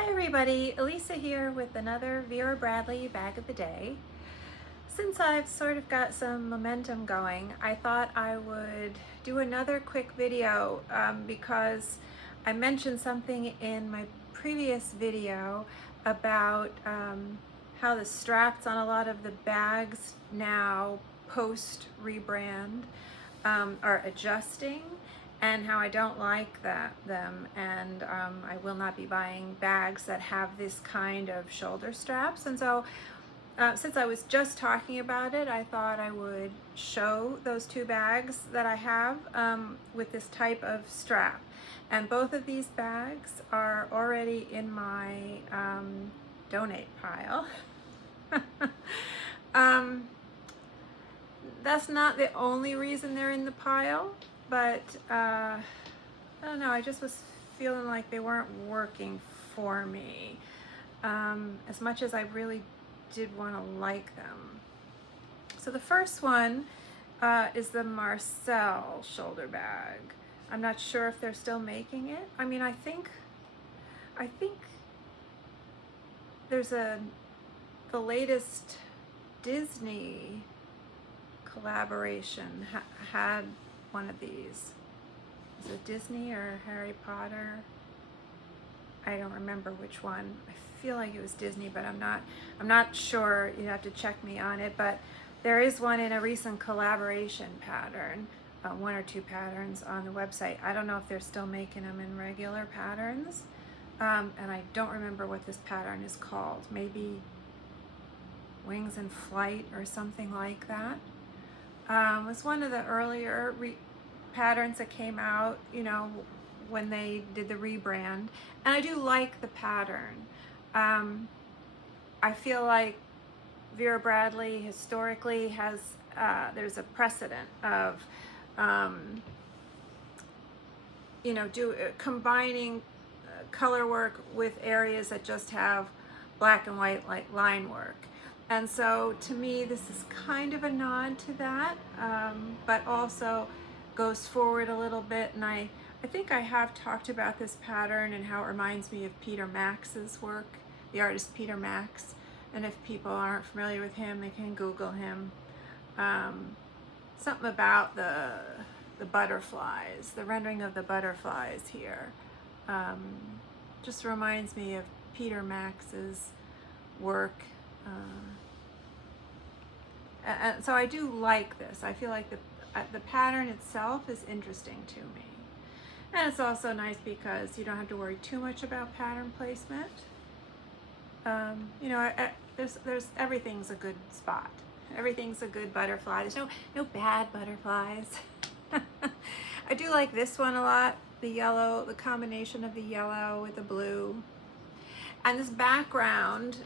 Hi everybody, Elisa here with another Vera Bradley bag of the day. Since I've sort of got some momentum going, I thought I would do another quick video because I mentioned something in my previous video about how the straps on a lot of the bags now post rebrand are adjusting, and how I don't like them, and I will not be buying bags that have this kind of shoulder straps. And so since I was just talking about it, I thought I would show those two bags that I have with this type of strap. And both of these bags are already in my donate pile. That's not the only reason they're in the pile, but I don't know, I just was feeling like they weren't working for me as much as I really did want to like them. So the first one is the Marcel shoulder bag. I'm not sure if they're still making it. I mean, I think there's the latest Disney collaboration had one of these. Is it Disney or Harry Potter? I don't remember which one. I feel like it was Disney, but I'm not sure. You'd have to check me on it. But there is one in a recent collaboration pattern, one or two patterns on the website. I don't know if they're still making them in regular patterns, and I don't remember what this pattern is called. Maybe Wings and Flight or something like that. It was one of the earlier patterns that came out, you know, when they did the rebrand, and I do like the pattern. I feel like Vera Bradley historically has there's a precedent of you know, combining color work with areas that just have black and white like line work. And so to me, this is kind of a nod to that, but also goes forward a little bit. And I think I have talked about this pattern and how it reminds me of Peter Max's work, the artist Peter Max. And if people aren't familiar with him, they can Google him. Something about the butterflies, the rendering of the butterflies here, just reminds me of Peter Max's work. And so I do like this. I feel like the pattern itself is interesting to me. And it's also nice because you don't have to worry too much about pattern placement. You know, there's everything's a good spot. Everything's a good butterfly. There's no bad butterflies. I do like this one a lot. The yellow, the combination of the yellow with the blue. And this background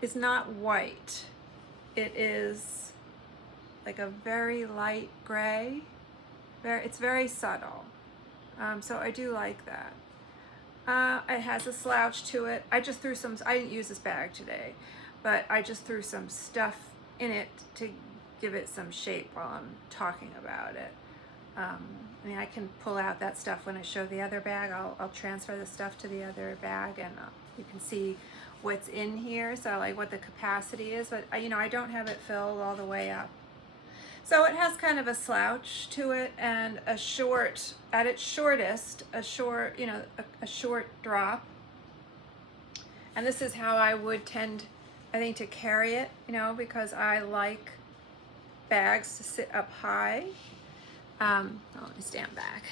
is not white. It is like a very light gray. It's very subtle. So I do like that. It has a slouch to it. I didn't use this bag today, but I just threw some stuff in it to give it some shape while I'm talking about it. I mean, I can pull out that stuff when I show the other bag. I'll transfer the stuff to the other bag, and you can see what's in here, so like what the capacity is, but you know, I don't have it filled all the way up. So it has kind of a slouch to it, and a short, at its shortest, a short drop. And this is how I would tend, I think, to carry it, you know, because I like bags to sit up high. Let me stand back.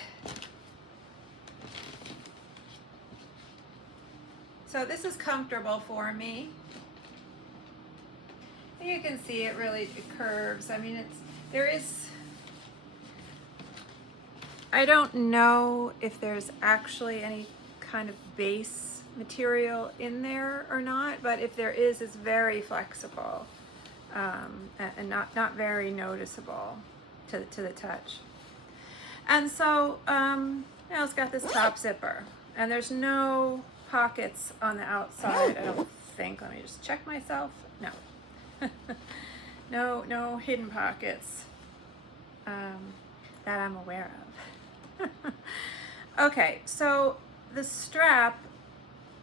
So this is comfortable for me. And you can see it really curves. I mean, I don't know if there's actually any kind of base material in there or not, but if there is, it's very flexible and not very noticeable to the touch. And so, you know, it's got this top zipper, and there's no pockets on the outside, I don't think. Let me just check myself. No. No hidden pockets that I'm aware of. Okay, so the strap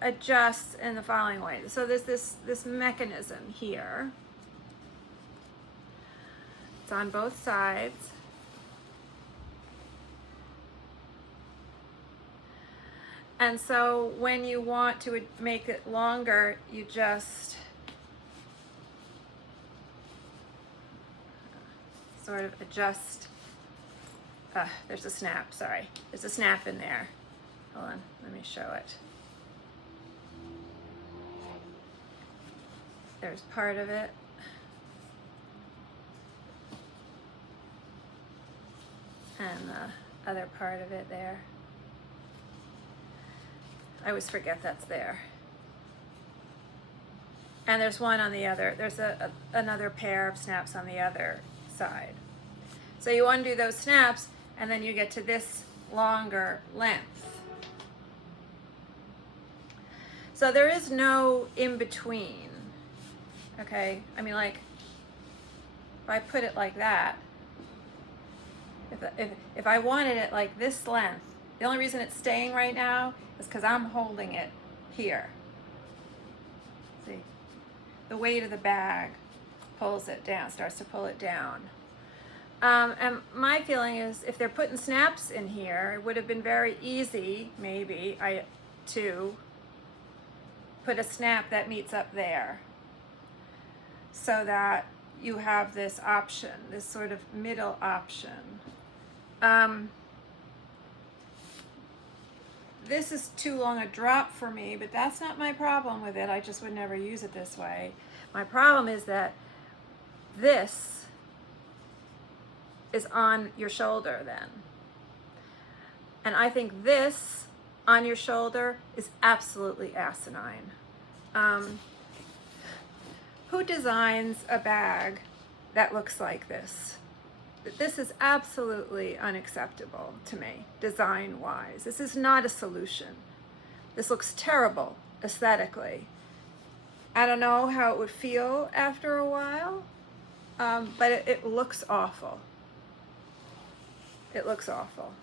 adjusts in the following way. So there's this mechanism here. It's on both sides. And so when you want to make it longer, you just sort of adjust. There's a snap, sorry. There's a snap in there. Hold on, let me show it. There's part of it. And the other part of it there. I always forget that's there. And there's one on the other. There's another pair of snaps on the other side. So you undo those snaps, and then you get to this longer length. So there is no in between. Okay, I mean, like, if I put it like that, if I wanted it like this length, the only reason it's staying right now is because I'm holding it here. See, the weight of the bag pulls it down, starts to pull it down. And my feeling is if they're putting snaps in here, it would have been very easy, maybe, to put a snap that meets up there so that you have this option, this sort of middle option. This is too long a drop for me, but that's not my problem with it. I just would never use it this way. My problem is that this is on your shoulder then. And I think this on your shoulder is absolutely asinine. Who designs a bag that looks like this? This is absolutely unacceptable to me, design-wise. This is not a solution. This looks terrible aesthetically. I don't know how it would feel after a while, but it looks awful. It looks awful.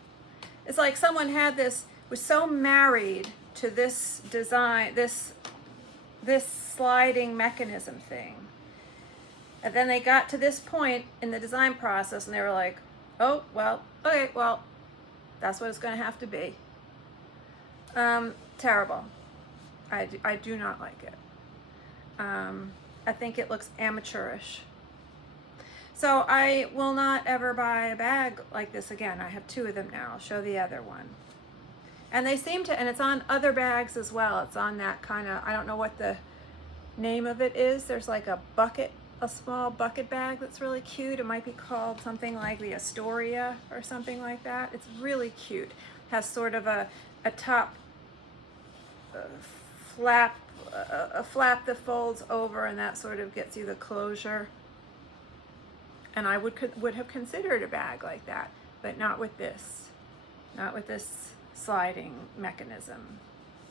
It's like someone had this, was so married to this design, this sliding mechanism thing. And then they got to this point in the design process and they were like, oh, well, okay, well, that's what it's going to have to be. Terrible. I do not like it. I think it looks amateurish. So I will not ever buy a bag like this again. I have two of them now. I'll show the other one. And they seem to, and it's on other bags as well. It's on that kind of, I don't know what the name of it is. There's like a bucket, a small bucket bag that's really cute. It might be called something like the Astoria or something like that. It's really cute. Has sort of a top flap, a flap that folds over, and that sort of gets you the closure. And I would have considered a bag like that, but not with this. Not with this sliding mechanism.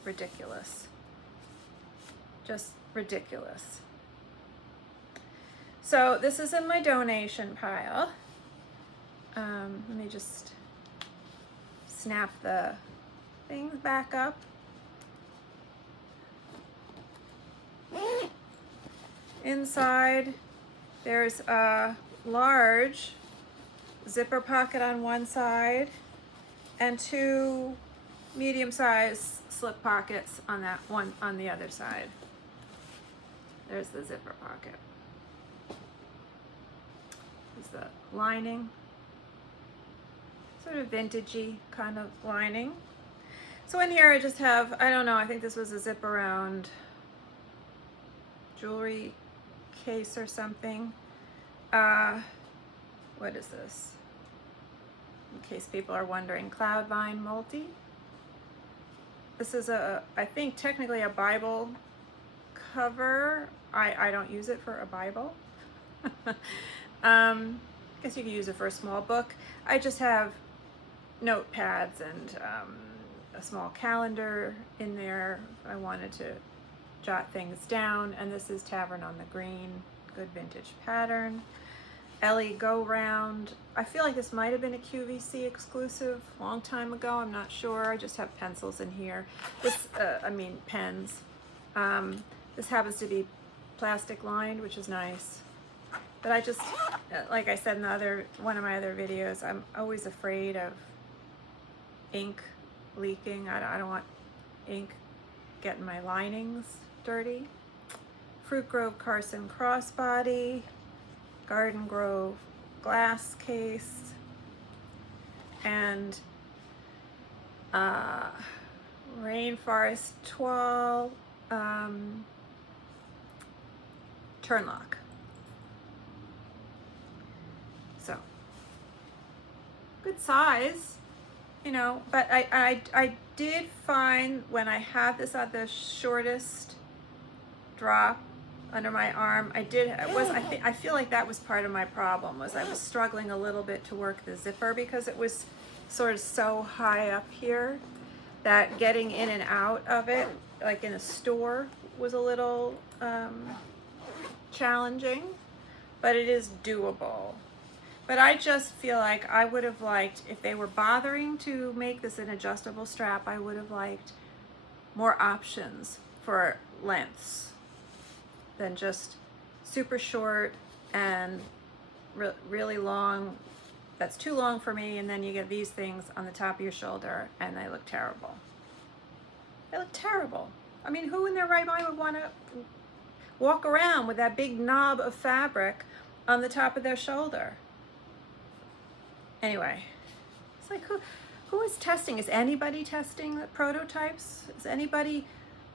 Ridiculous. Just ridiculous. So this is in my donation pile. Let me just snap the things back up. Inside, there's a large zipper pocket on one side and two medium-sized slip pockets on that one on the other side. There's the zipper pocket. There's the lining. Sort of vintagey kind of lining. So in here I just have, I don't know, I think this was a zip around jewelry case or something. What is this? In case people are wondering, Cloudvine Multi. This is I think technically a Bible cover. I don't use it for a Bible. I guess you could use it for a small book. I just have notepads and a small calendar in there if I wanted to jot things down. And this is Tavern on the Green, good vintage pattern. Ellie Go Round. I feel like this might have been a QVC exclusive a long time ago. I'm not sure. I just have pencils in here. This, I mean pens. This happens to be plastic lined, which is nice. But I just, like I said in one of my other videos, I'm always afraid of ink leaking. I don't want ink getting my linings dirty. Fruit Grove Carson crossbody, Garden Grove glass case, and Rainforest Toile turn lock. So good size, you know, but I did find when I have this at the shortest drop under my arm, I feel like that was part of my problem, was I was struggling a little bit to work the zipper because it was sort of so high up here that getting in and out of it, like in a store, was a little challenging, but it is doable. But I just feel like I would have liked, if they were bothering to make this an adjustable strap, I would have liked more options for lengths than just super short and really long. That's too long for me, and then you get these things on the top of your shoulder and they look terrible. They look terrible. I mean, who in their right mind would want to walk around with that big knob of fabric on the top of their shoulder? Anyway, it's like, who is testing? Is anybody testing the prototypes?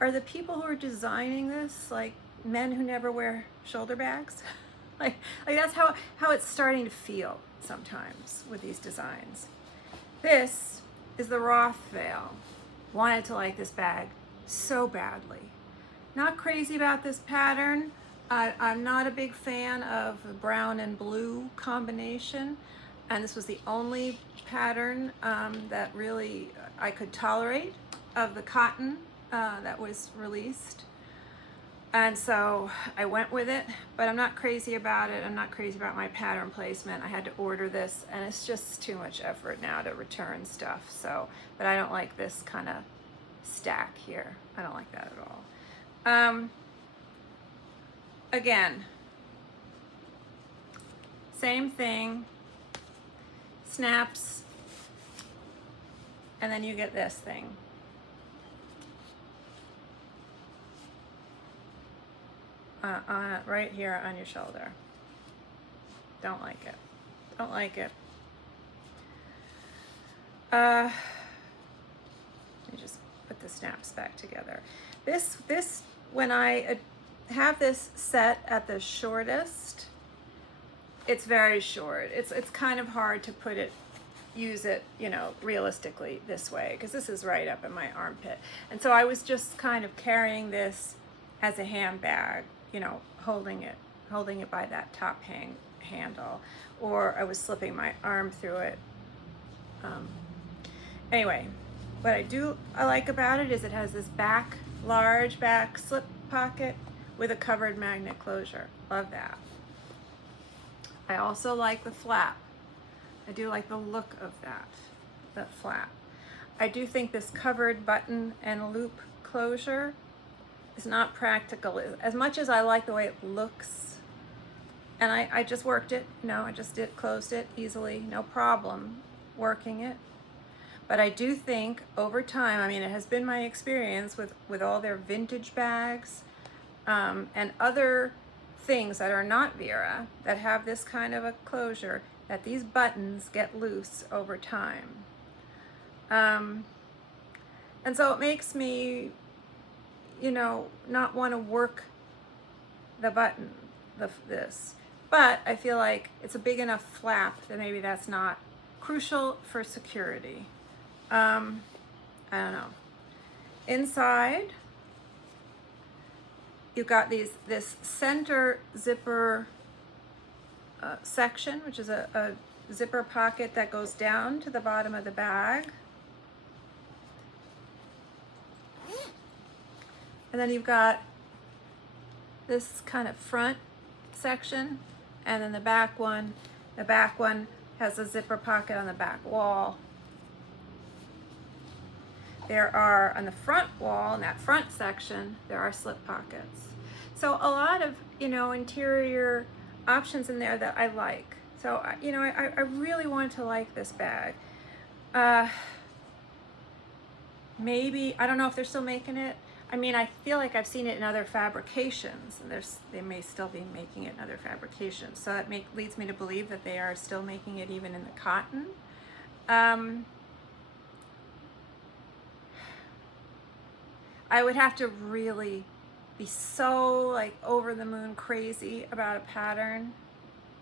Are the people who are designing this like men who never wear shoulder bags? like that's how it's starting to feel sometimes with these designs. This is the Roth Veil. Wanted to like this bag so badly. Not crazy about this pattern. I'm not a big fan of the brown and blue combination, and this was the only pattern that really I could tolerate of the cotton that was released. And so I went with it, but I'm not crazy about it. I'm not crazy about my pattern placement. I had to order this, and it's just too much effort now to return stuff. So, but I don't like this kind of stack here. I don't like that at all. Again, same thing, snaps, and then you get this thing. Right here on your shoulder. Don't like it. Don't like it. Let me just put the snaps back together. This when I have this set at the shortest, it's very short. It's kind of hard to use it, you know, realistically this way, because this is right up in my armpit. And so I was just kind of carrying this as a handbag, you know, holding it by that top handle, or I was slipping my arm through it. Anyway, what I like about it is it has this large back slip pocket with a covered magnet closure. Love that. I also like the flap. I do like the look of that flap. I do think this covered button and loop closure is not practical. As much as I like the way it looks, and I just worked it, you know, I just closed it easily, no problem working it. But I do think over time, I mean, it has been my experience with all their vintage bags and other things that are not Vera that have this kind of a closure, that these buttons get loose over time. And so it makes me, you know, not want to work the button, this. But I feel like it's a big enough flap that maybe that's not crucial for security. I don't know. Inside, you've got this center zipper section, which is a zipper pocket that goes down to the bottom of the bag. And then you've got this kind of front section, And then the back one has a zipper pocket on the back wall. There are, on the front wall, in that front section, there are slip pockets. So a lot of, you know, interior options in there that I like. So, you know, I really wanted to like this bag. Maybe, I don't know if they're still making it. I mean, I feel like I've seen it in other fabrications, and they may still be making it in other fabrications. So that leads me to believe that they are still making it even in the cotton. I would have to really be so like over the moon crazy about a pattern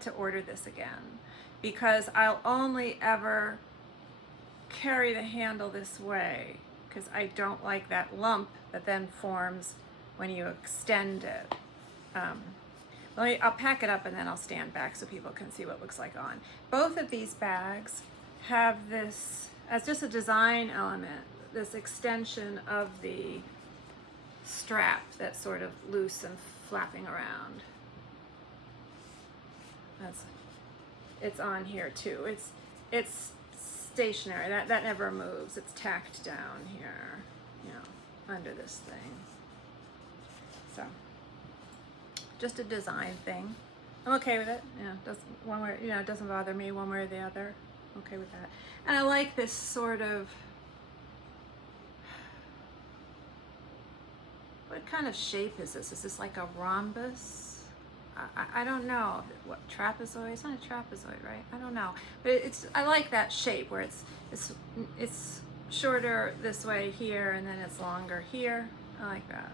to order this again, because I'll only ever carry the handle this way because I don't like that lump that then forms when you extend it. I'll pack it up and then I'll stand back so people can see what it looks like on. Both of these bags have this, as just a design element, this extension of the strap that's sort of loose and flapping around. It's on here too. It's stationary. That never moves. It's tacked down here, you know, under this thing. So just a design thing. I'm okay with it. You know, it doesn't bother me one way or the other. I'm okay with that. And I like this sort of, what kind of shape is this? Is this like a rhombus? I don't know. What, trapezoid? It's not a trapezoid, right? I don't know. But I like that shape where it's shorter this way here and then it's longer here. I like that.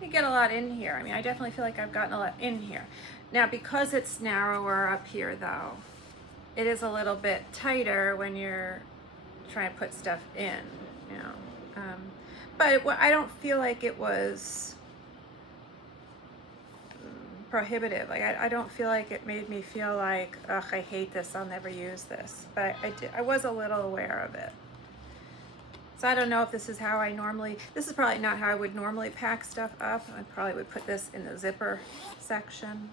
You get a lot in here. I mean, I definitely feel like I've gotten a lot in here. Now, because it's narrower up here though, it is a little bit tighter when you're trying to put stuff in, you know. But I don't feel like it was prohibitive. Like I don't feel like it made me feel like, ugh, I hate this, I'll never use this. But I was a little aware of it. So I don't know if this is how this is probably not how I would normally pack stuff up. I probably would put this in the zipper section.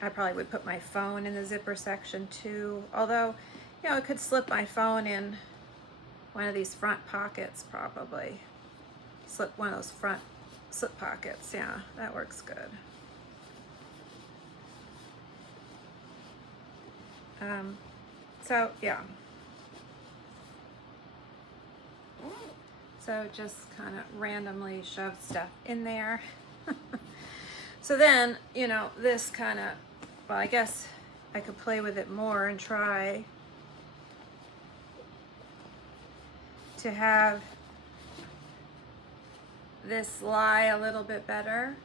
I probably would put my phone in the zipper section too. Although, you know, I could slip my phone in one of these front pockets probably. Slip one of those front slip pockets. Yeah, that works good. So yeah. So just kind of randomly shove stuff in there. So then, you know, this kind of, well, I guess I could play with it more and try to have this lie a little bit better,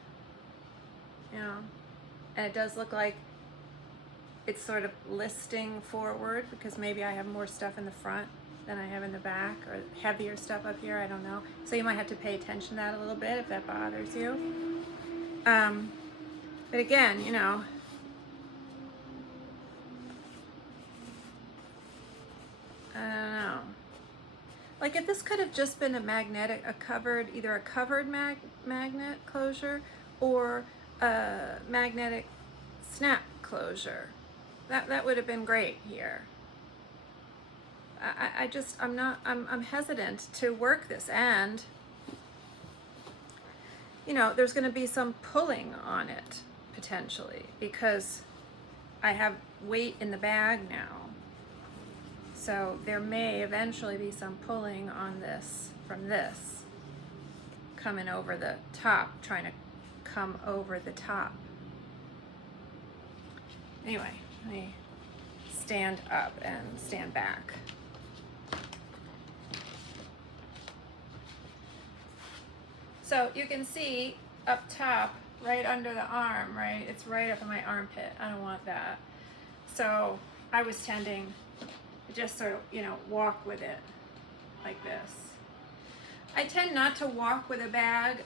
you know, and it does look like it's sort of listing forward because maybe I have more stuff in the front than I have in the back, or heavier stuff up here, I don't know. So you might have to pay attention to that a little bit if that bothers you. But again, you know, I don't know. Like if this could have just been either a covered magnet closure or a magnetic snap closure, that would have been great here. I'm hesitant to work this, and you know, there's going to be some pulling on it potentially because I have weight in the bag now. So there may eventually be some pulling on this from this coming over the top, trying to come over the top. Anyway, let me stand up and stand back. So you can see up top, right under the arm, right? It's right up in my armpit. I don't want that. So I was tending to just sort of, you know, walk with it like this. I tend not to walk with a bag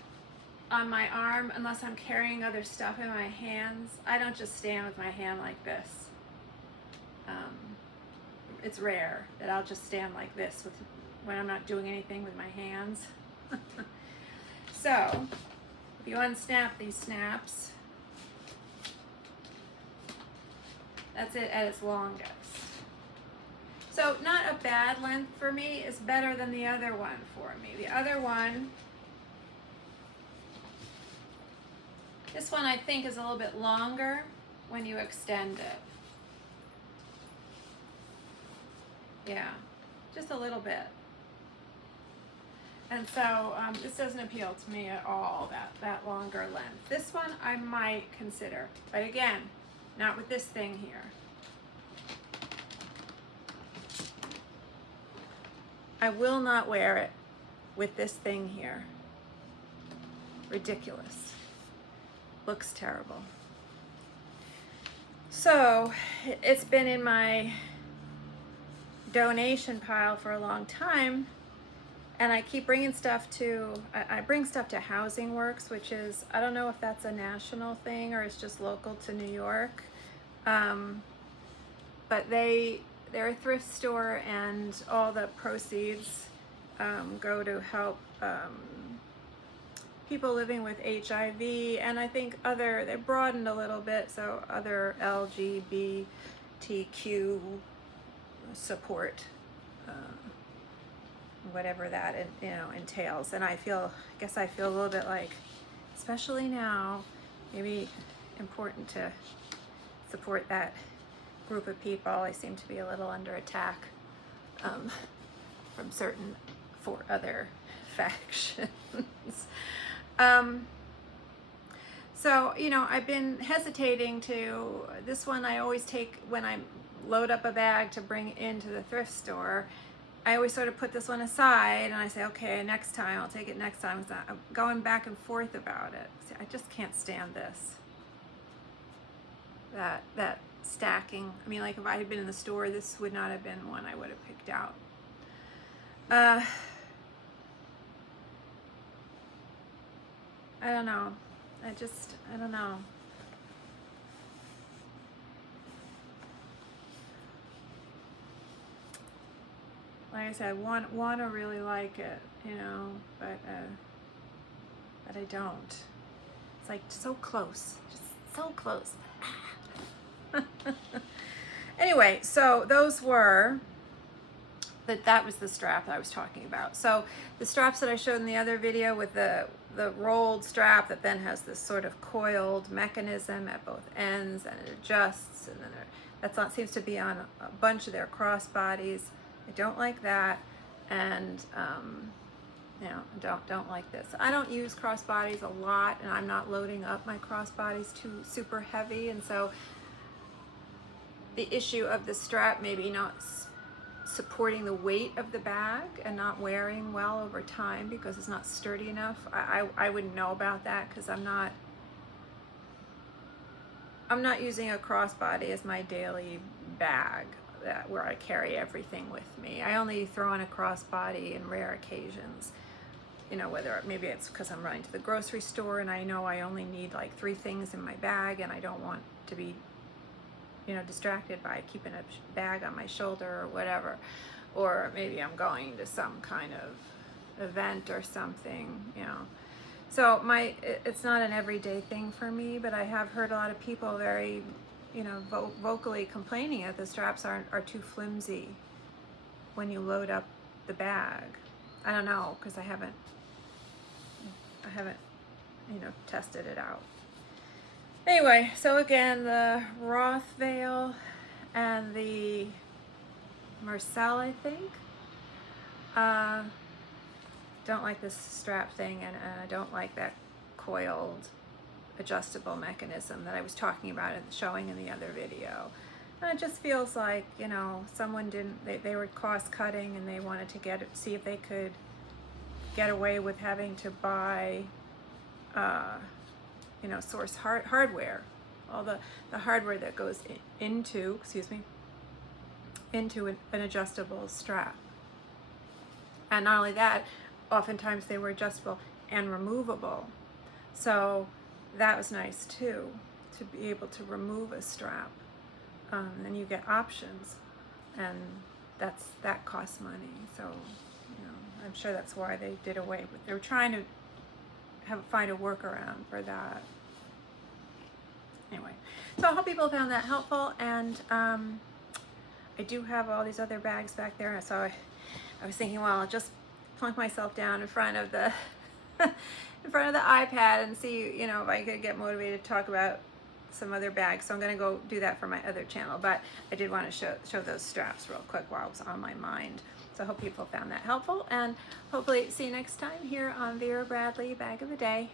on my arm unless I'm carrying other stuff in my hands. I don't just stand with my hand like this. It's rare that I'll just stand like this when I'm not doing anything with my hands. So, if you unsnap these snaps, That's it at its longest. So not a bad length for me. It's better than the other one for me. The other one, this one I think is a little bit longer when you extend it. Yeah, just a little bit. And so this doesn't appeal to me at all, that longer length. This one I might consider, but again, not with this thing here. I will not wear it with this thing here. Ridiculous. Looks terrible. So it's been in my donation pile for a long time, and I keep bringing stuff to, I bring stuff to Housing Works, which is, I don't know if that's a national thing or it's just local to New York. But they're a thrift store, and all the proceeds go to help people living with HIV, and I think they broadened a little bit, so other LGBTQ support, whatever that entails. And I guess I feel a little bit like, especially now, maybe important to support that group of people. I seem to be a little under attack from certain other factions. So, I've been hesitating this one I always take when I load up a bag to bring into the thrift store. I always sort of put this one aside and I say, okay, next time, I'll take it next time. I'm going back and forth about it. See, I just can't stand this. That stacking. I mean, like if I had been in the store, this would not have been one I would have picked out. I don't know. I don't know. Like I said, want to really like it, but I don't. It's like so close, just so close. Anyway, so that was the strap that I was talking about. So the straps that I showed in the other video with the rolled strap that then has this sort of coiled mechanism at both ends, and it adjusts, and then that seems to be on a bunch of their crossbodies. I don't like that, and don't like this. I don't use crossbodies a lot, and I'm not loading up my crossbodies too super heavy, and so the issue of the strap maybe not supporting the weight of the bag and not wearing well over time because it's not sturdy enough. I wouldn't know about that because I'm not using a crossbody as my daily bag where I carry everything with me. I only throw in a crossbody in rare occasions. Whether maybe it's because I'm running to the grocery store and I know I only need like 3 things in my bag and I don't want to be distracted by keeping a bag on my shoulder or whatever, or maybe I'm going to some kind of event or something, So it's not an everyday thing for me, but I have heard a lot of people very, vocally complaining that the straps are too flimsy when you load up the bag. I don't know, because I haven't, tested it out. Anyway, so again, the Roth Veil and the Marcel, I think. Don't like this strap thing, and I don't like that coiled adjustable mechanism that I was talking about and showing in the other video. And it just feels like, someone they were cost cutting and they wanted to see if they could get away with having to buy source hardware, all the hardware that goes into an adjustable strap. And not only that, oftentimes they were adjustable and removable. So that was nice too, to be able to remove a strap. And you get options, and that costs money. So, I'm sure that's why they did away with. They were trying to find a workaround for that. Anyway, so I hope people found that helpful, and I do have all these other bags back there, so I was thinking, well, I'll just plunk myself down in front of the in front of the iPad and see, you know, if I could get motivated to talk about some other bags. So I'm going to go do that for my other channel, but I did want to show those straps real quick while it was on my mind. So I hope people found that helpful, and hopefully see you next time here on Vera Bradley Bag of the Day.